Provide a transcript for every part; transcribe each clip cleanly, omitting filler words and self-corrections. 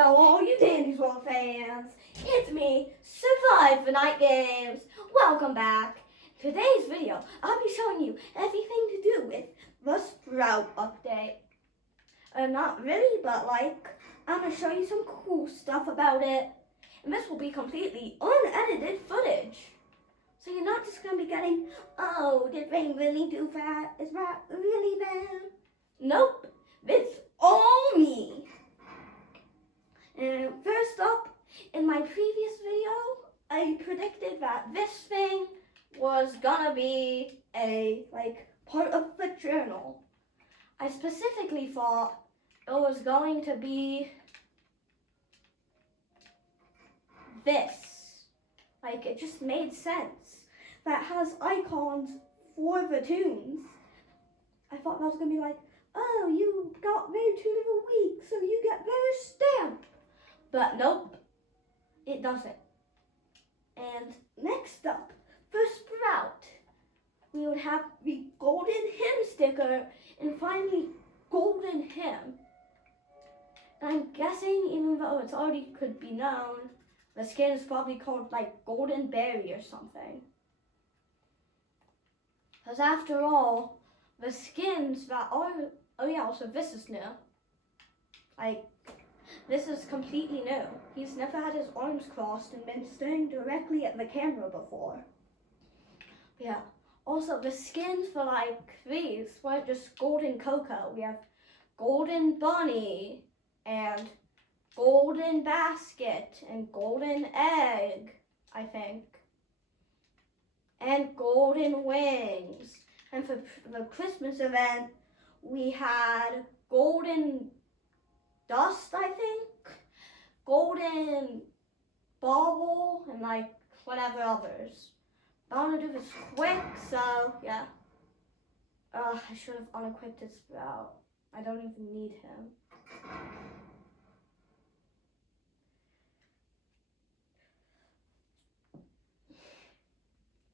Hello, all you Dandy's World fans. It's me, Survive the Night Games. Welcome back. Today's video, I'll be showing you everything to do with the Sprout update. Not really, but I'm going to show you some cool stuff about it. And this will be completely unedited footage. So you're not just going to be getting, oh, did Rain really do that? Is that really bad? Nope, it's all me. And first up, in my previous video, I predicted that this thing was gonna be a part of the journal. I specifically thought it was going to be this. It just made sense. That has icons for the tunes. I thought that was gonna be oh, you got their tune of the week, so you get their stamp. But nope, it doesn't. And next up, for Sprout, we would have the Golden Hymn sticker and finally Golden Hymn. And I'm guessing, even though it's already could be known, the skin is probably called Golden Berry or something. Because after all, the skins that are, oh yeah, also this is new. This is completely new. He's never had his arms crossed and been staring directly at the camera before. Yeah. Also, the skins for these weren't just Golden Cocoa. We have Golden Bunny and Golden Basket and Golden Egg, I think. And Golden Wings. And for the Christmas event, we had Golden Dust, I think, Golden Bauble, and whatever others. I want to do this quick, so yeah. I should have unequipped his Sprout. I don't even need him.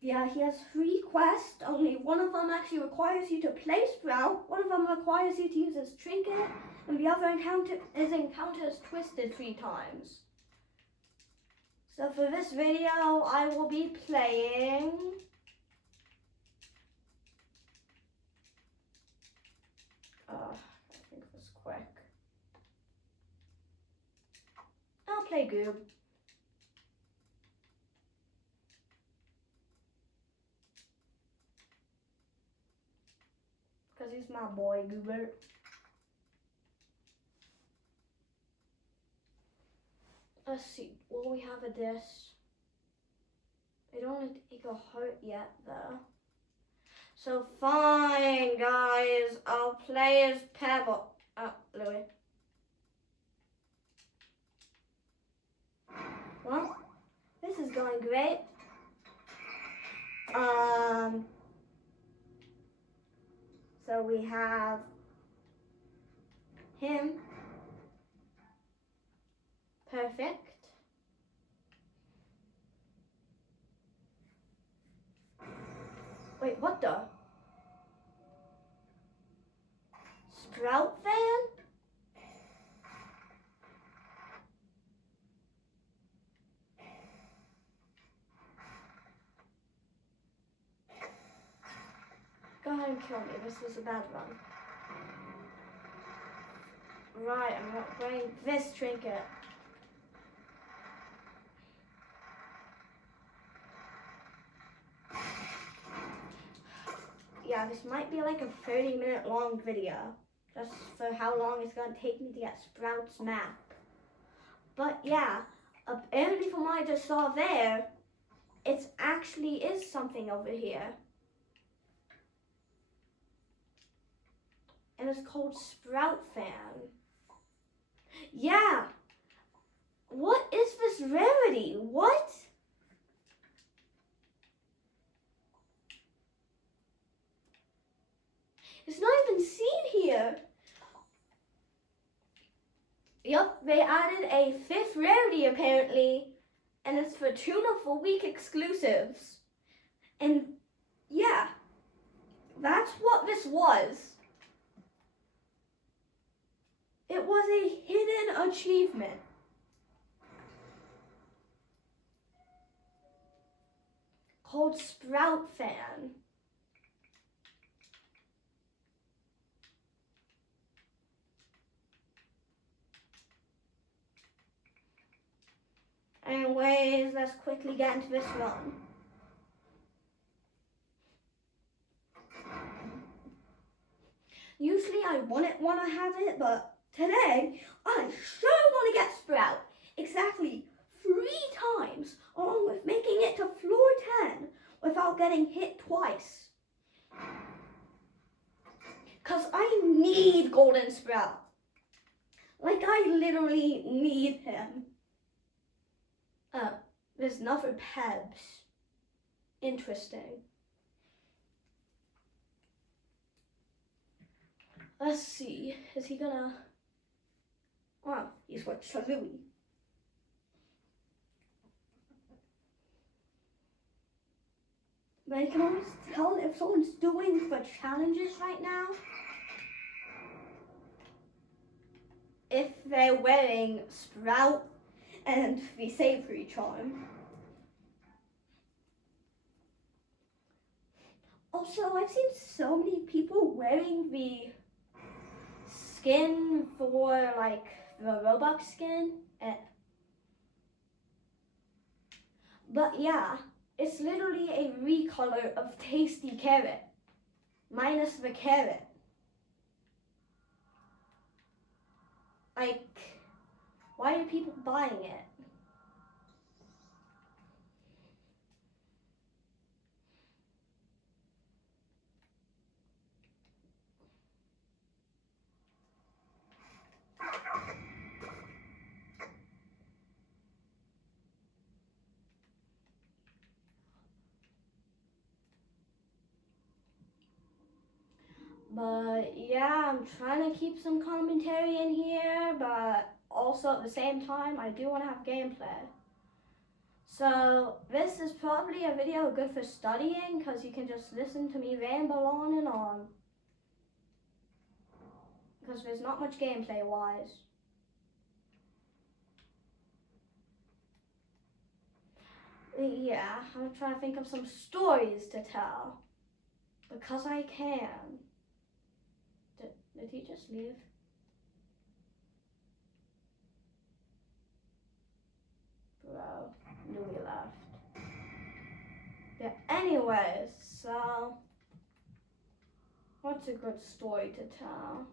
Yeah, he has 3 quests. Only one of them actually requires you to play Sprout. One of them requires you to use his trinket. And the other encounters twisted 3 times. So for this video, I will be playing I think this quick. I'll play Goob. Because he's my boy, Goober. Let's see, will we have a dish? I don't want to take a heart yet, though. So fine, guys. I'll play as Pebble. Oh, Louis. Well, this is going great. So we have him. Perfect. Wait, what the? Sprout fan? Go ahead and kill me. This was a bad run. Right, I'm not wearing this trinket. Yeah, this might be a 30-minute long video. Just for how long it's going to take me to get Sprout's map. But yeah, apparently from what I just saw there, it actually is something over here. And it's called Sprout Fan. Yeah! What is this rarity? What? It's not even seen here. Yup, they added a 5th rarity apparently, and it's for Tune of the Week exclusives. And yeah, that's what this was. It was a hidden achievement. Called Sprout Fan. Anyways, let's quickly get into this run. Usually I wouldn't want to have it, but today I sure want to get Sprout. Exactly 3 times, along with making it to floor 10 without getting hit twice. Cause I need Golden Sprout. Like I literally need him. There's another Pebs. Interesting. Let's see. Is he gonna? Oh, he's with Chalui. But you can always tell if someone's doing the challenges right now if they're wearing Sprout and the Savory Charm. Also, I've seen so many people wearing the skin for like the Robux skin. But yeah, it's literally a recolor of Tasty Carrot, minus the carrot. Like, why are people buying it? But yeah, I'm trying to keep some commentary in here, but also at the same time, I do want to have gameplay. So this is probably a video good for studying because you can just listen to me ramble on and on. Because there's not much gameplay wise. Yeah, I'm trying to think of some stories to tell. Because I can. Did he just leave? Bro, Louis left. Yeah, anyways, so what's a good story to tell?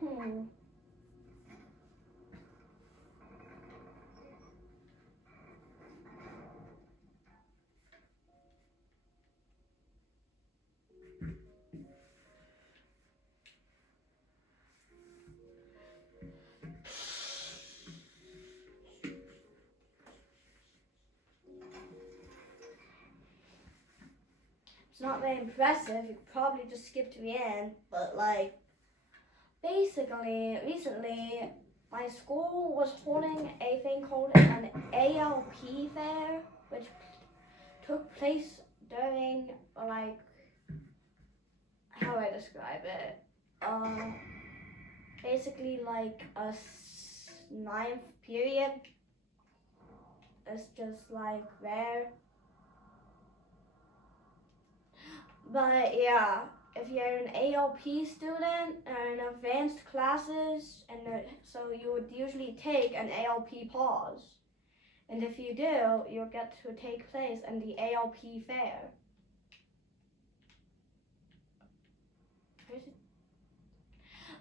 Hmm. It's not very impressive. You could probably just skip to the end, but like, basically, recently, my school was holding a thing called an ALP fair, which took place during, like, how do I describe it? Basically, like, a ninth period. It's just, like, there. But, yeah. If you're an ALP student and advanced classes, and so you would usually take an ALP pause. And if you do, you'll get to take place in the ALP fair.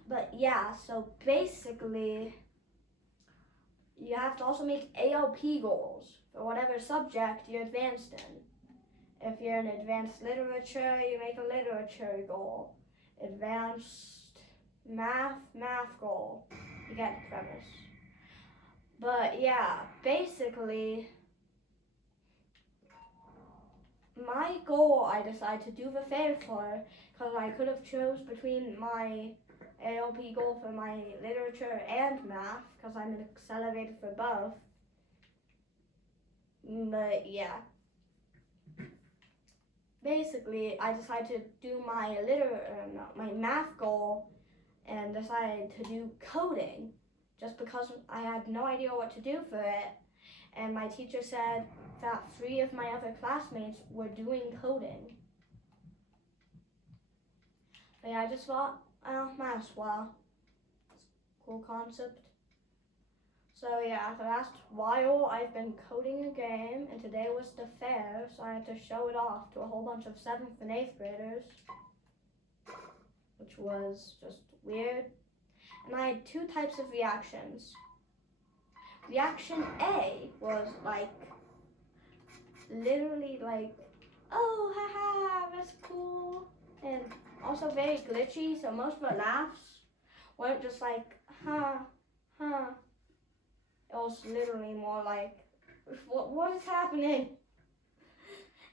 But yeah, so basically, you have to also make ALP goals for whatever subject you're advanced in. If you're in advanced literature, you make a literature goal. Advanced math goal. You get the premise. But yeah, basically, my goal I decided to do the fair for, because I could have chose between my ALP goal for my literature and math, because I'm accelerated for both. But yeah, basically I decided to do my math goal and decided to do coding just because I had no idea what to do for it. And my teacher said that 3 of my other classmates were doing coding. But yeah, I just thought, might as well. Cool concept. So yeah, the last while I've been coding a game, and today was the fair, so I had to show it off to a whole bunch of 7th and 8th graders, which was just weird. And I had 2 types of reactions. Reaction A was like, literally like, oh, haha, that's cool. And also very glitchy, so most of the laughs weren't just like, huh, huh. It was literally more like, what is happening?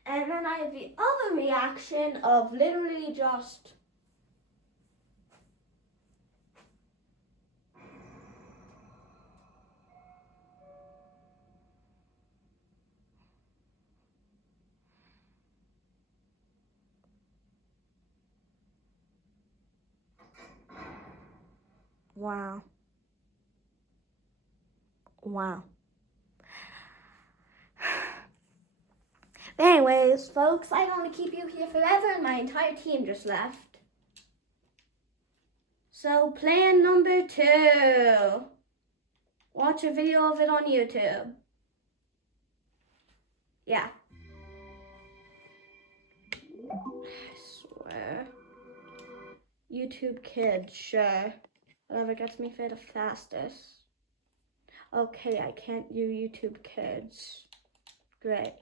And then I had the other reaction of literally just, wow. Wow. Anyways, folks, I don't want to keep you here forever, and my entire team just left. So, plan number 2. Watch a video of it on YouTube. Yeah. I swear. YouTube Kids, sure. Whatever gets me there the fastest. Okay, I can't do YouTube Kids. Great.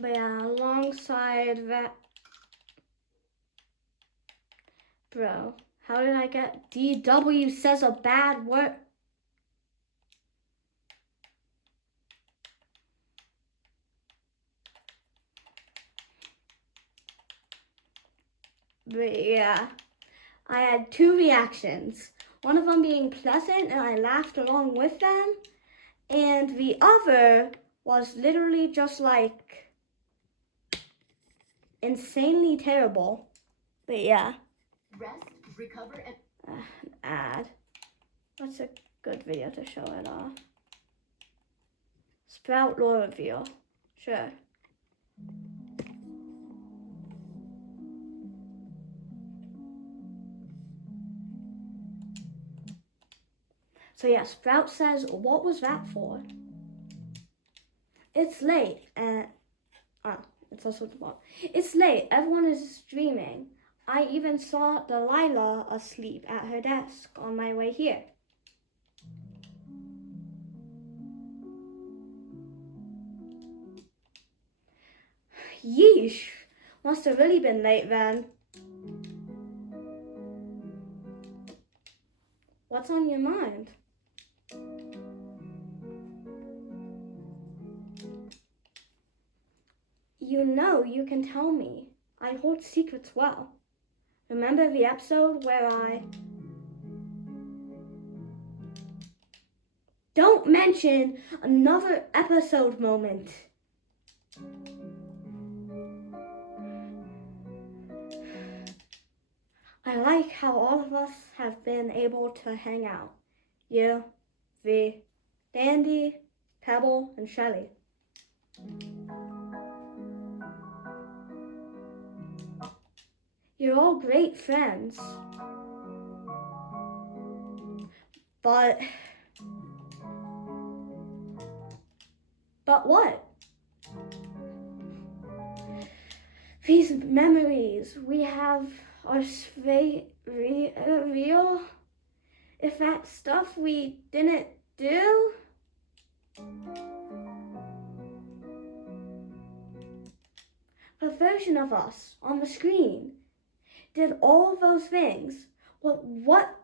But yeah, alongside that, bro, how did I get DW says a bad word? But yeah, I had 2 reactions. One of them being pleasant and I laughed along with them. And the other was literally just like insanely terrible. But yeah. Rest, recover, and An ad. What's a good video to show it off? Sprout lore reveal. Sure. So yeah, Sprout says, what was that for? It's late and it's also tomorrow. It's late. Everyone is streaming. I even saw Delilah asleep at her desk on my way here. Yeesh. Must have really been late then. What's on your mind? You know you can tell me. I hold secrets well. Remember the episode where I... Don't mention another episode moment. I like how all of us have been able to hang out. You, V, Dandy, Pebble, and Shelly. You're all great friends. But But what? These memories we have are real. If that stuff we didn't do, the version of us on the screen did all those things. What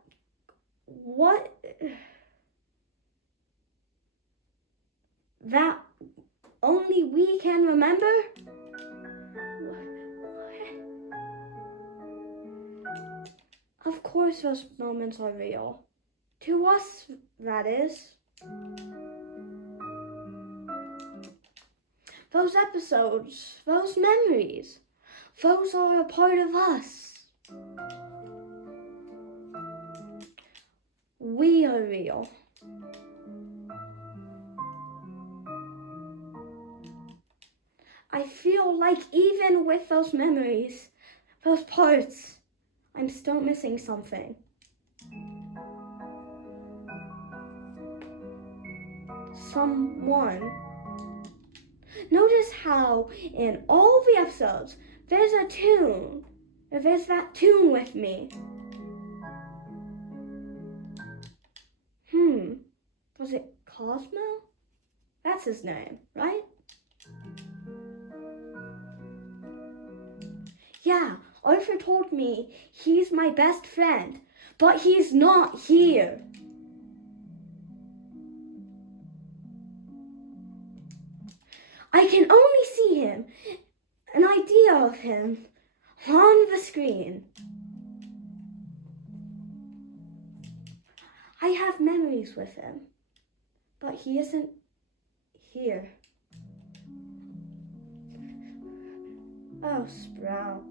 that only we can remember? Of course those moments are real. To us, that is. Those episodes, those memories, those are a part of us. We are real. I feel like even with those memories, those parts, I'm still missing something. Someone. Notice how in all the episodes, there's a tune. There's that tune with me. Was it Cosmo? That's his name, right? Yeah, Arthur told me he's my best friend, but he's not here. I can only see him, an idea of him, on the screen. I have memories with him, but he isn't here. Oh, Sprout.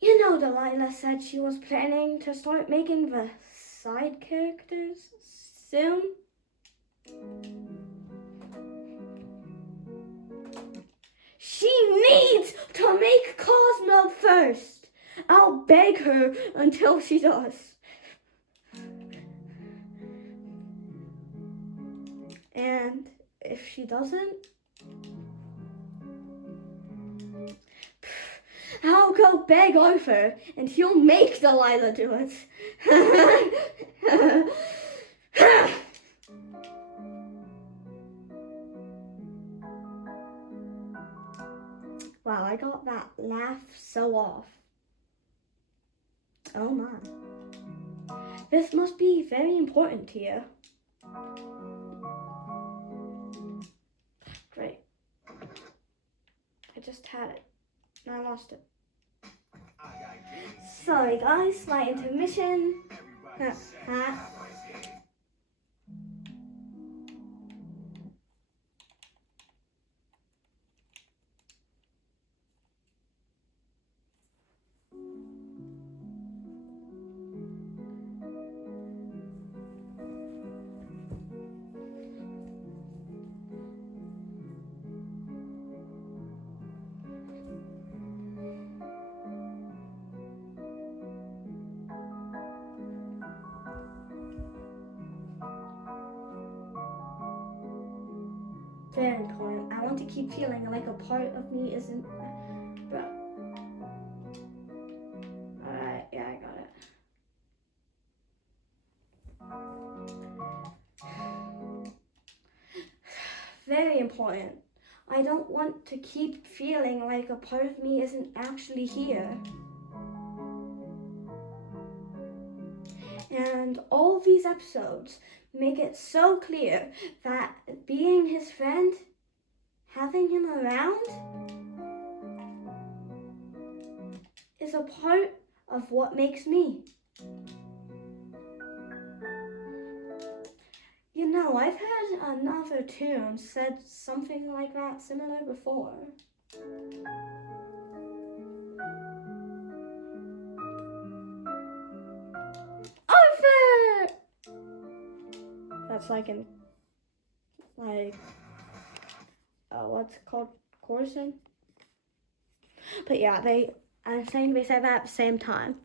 You know Delilah said she was planning to start making the side characters soon? She needs to make Cosmo first. I'll beg her until she does. And if she doesn't, I'll go beg Arthur and he'll make Delilah do it. Wow, I got that laugh so off. Oh my. This must be very important to you. Great. I just had it. And I lost it. Sorry guys, my intermission. Very important. I want to keep feeling like a part of me isn't. Bro. Alright, yeah, I got it. Very important. I don't want to keep feeling like a part of me isn't actually here. And all these episodes make it so clear that being his friend, having him around, is a part of what makes me. You know, I've heard another tune said something like that similar before. Arthur! That's like what's it called? Chorusing? But yeah, I'm saying they said that at the same time.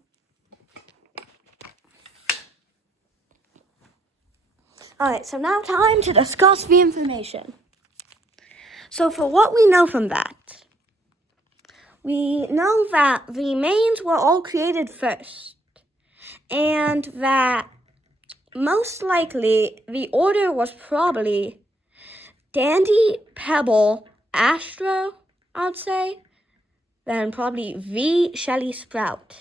Alright, so now time to discuss the information. So for what we know from that, we know that the mains were all created first, and that most likely the order was probably Dandy, Pebble, Astro, I'd say, then probably V, Shelly, Sprout.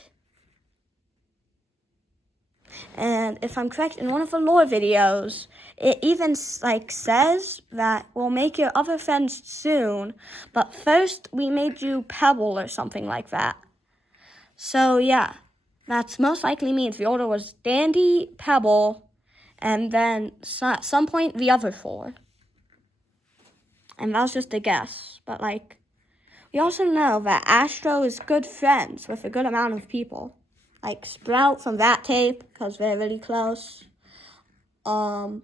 And if I'm correct, in one of the lore videos, it even says that we'll make your other friends soon, but first we made you Pebble or something like that. So yeah, that's most likely means the order was Dandy, Pebble, and then at some point the other 4. And that was just a guess, but we also know that Astro is good friends with a good amount of people. Like Sprout from that tape, because they're really close. I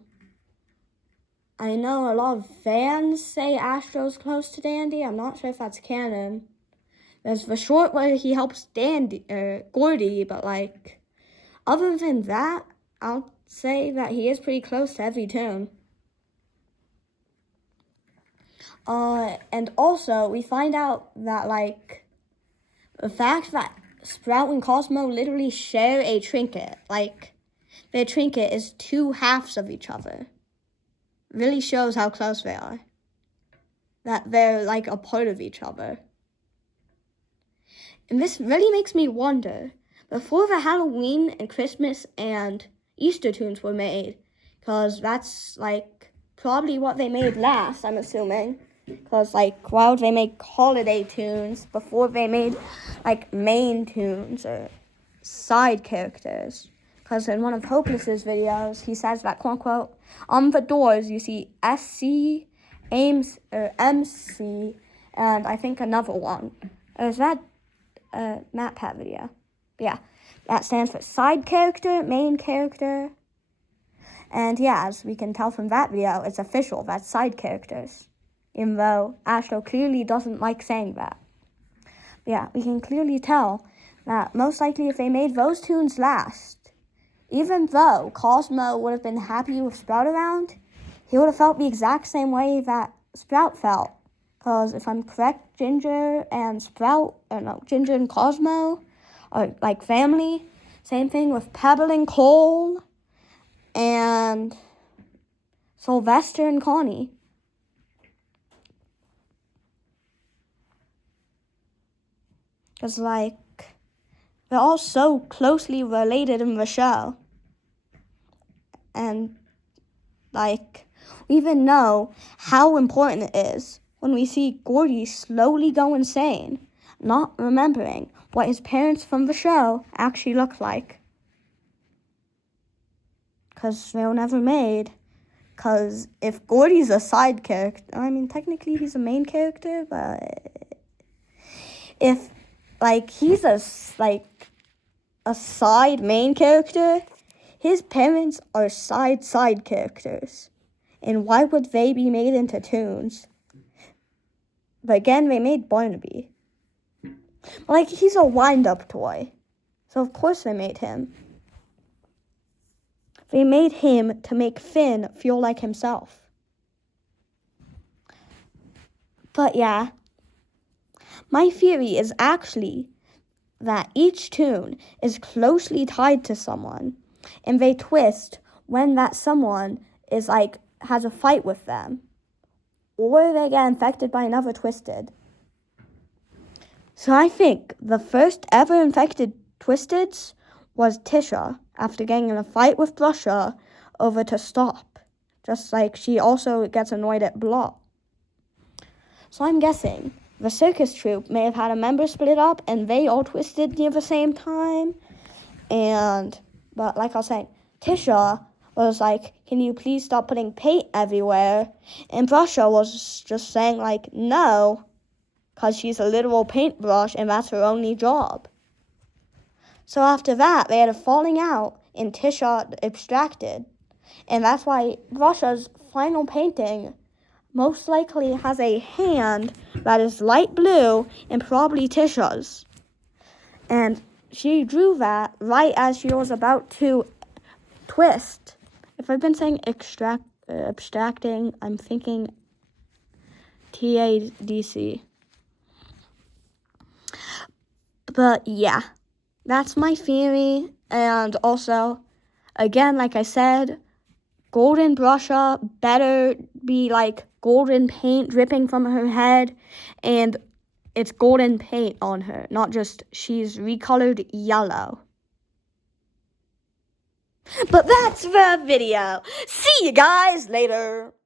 know a lot of fans say Astro's close to Dandy. I'm not sure if that's canon. There's the short where he helps Gordy, but other than that, I'll say that he is pretty close to every toon. And also, we find out that, the fact that Sprout and Cosmo literally share a trinket, their trinket is 2 halves of each other, really shows how close they are. That they're, a part of each other. And this really makes me wonder, before the Halloween and Christmas and Easter toons were made, because that's, probably what they made last, I'm assuming. Because, why would they make holiday toons before they made, main toons or side characters? Because in one of Hopeless's videos, he says that, quote-unquote, on the doors you see SC, AIMS, or MC, and I think another one. Or is that a MatPat video? Yeah, that stands for side character, main character. And yeah, as we can tell from that video, it's official, that's side characters. Even though Astro clearly doesn't like saying that. But yeah, we can clearly tell that most likely if they made those toons last, even though Cosmo would have been happy with Sprout around, he would have felt the exact same way that Sprout felt. Because if I'm correct, Ginger and Cosmo are family. Same thing with Pebble and Cole and Sylvester and Connie. Because, they're all so closely related in the show. And, we even know how important it is when we see Gordy slowly go insane, not remembering what his parents from the show actually look like. Because they were never made. Because if Gordy's a side character, technically he's a main character, but if he's a side main character, his parents are side characters. And why would they be made into toons? But again, they made Barnaby. He's a wind-up toy. So of course they made him. They made him to make Finn feel like himself. But yeah, my theory is actually that each toon is closely tied to someone, and they twist when that someone is has a fight with them, or they get infected by another Twisted. So I think the first ever infected Twisteds was Tisha after getting in a fight with Brusha over to stop, just like she also gets annoyed at Blot. So I'm guessing the circus troupe may have had a member split up and they all twisted near the same time. But like I was saying, Tisha was can you please stop putting paint everywhere? And Brusha was just saying no, because she's a literal paintbrush and that's her only job. So after that, they had a falling out and Tisha abstracted. And that's why Brusha's final painting most likely has a hand that is light blue and probably Tisha's. And she drew that right as she was about to twist. If I've been saying abstracting, I'm thinking TADC. But yeah, that's my theory. And also, again, like I said, golden brush up better be like golden paint dripping from her head, and it's golden paint on her, not just she's recolored yellow. But that's the video. See you guys later.